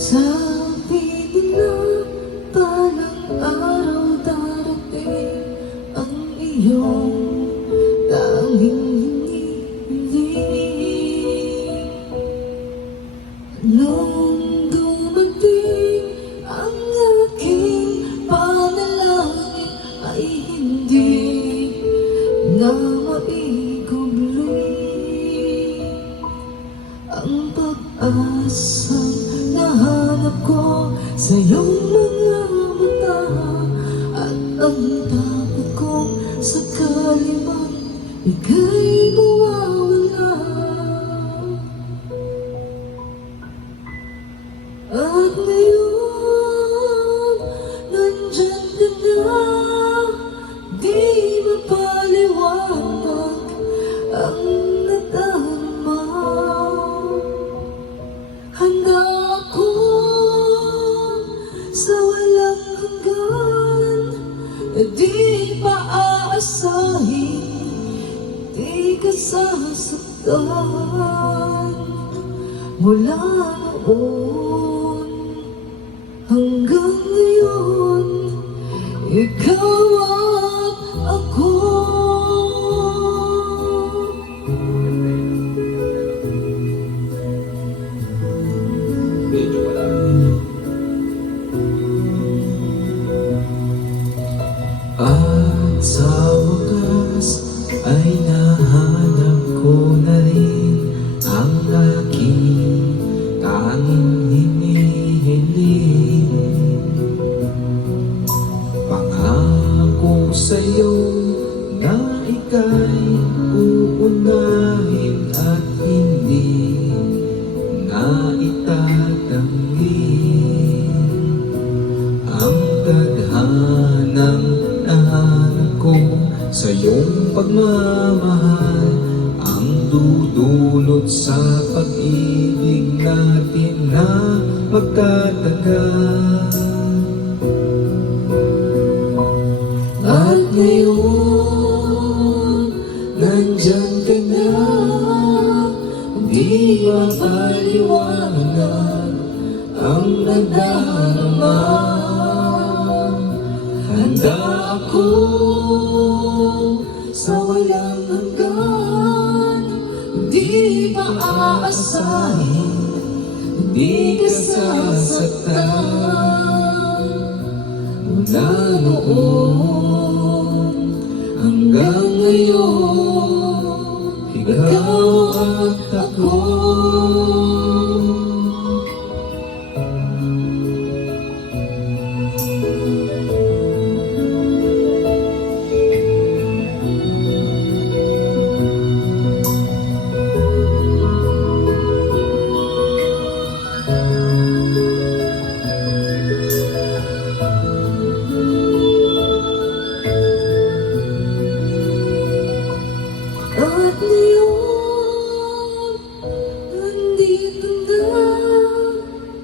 Sabi nila balang araw darating ang iyong tanging hinihiling. Nung dumating ang aking panalangin ay hindi na maikubli ang pag-asang nahanap ko sa iyong mga mata, at ang takot kong sakali man ika'y mawawala. At ngayon, nandyan ka na, di mapaliwanag ang nadarama. Handa ako sa walang hanggan, na di pa aasahin, di ka sasaktan. Mula noon hanggang ngayon, ikaw at ako. Medyo wala. At sa wakas ay nahanap ko na rin ang aking tanging hinihiling. Pangako sa'yo na ika'y uunahin at hindi na itatanggi ang tadhanang nahanap ko sa iyong pagmamahal, ang dudulot sa pag-ibig natin na magtatagal. At ngayon, nandyan ka na, di mapaliwanag ang nadarama. Handa ako sa walang hanggan, di pa aasahin, di ka sasaktan. Mula noon hanggang ngayon, ikaw at ako. At ngayon, nandito na,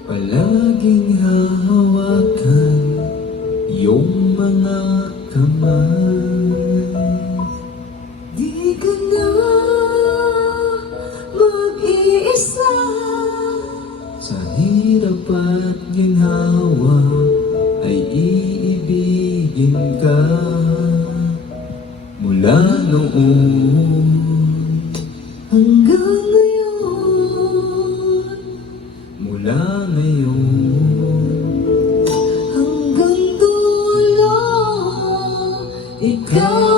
Palaging hahawakan iyong mga kamay. di ka na mag-iisa. Sa hirap at ginhawa ay iibigin ka. Mula noon Hanggang ngayon, mula ngayon, hanggang dulo, ikaw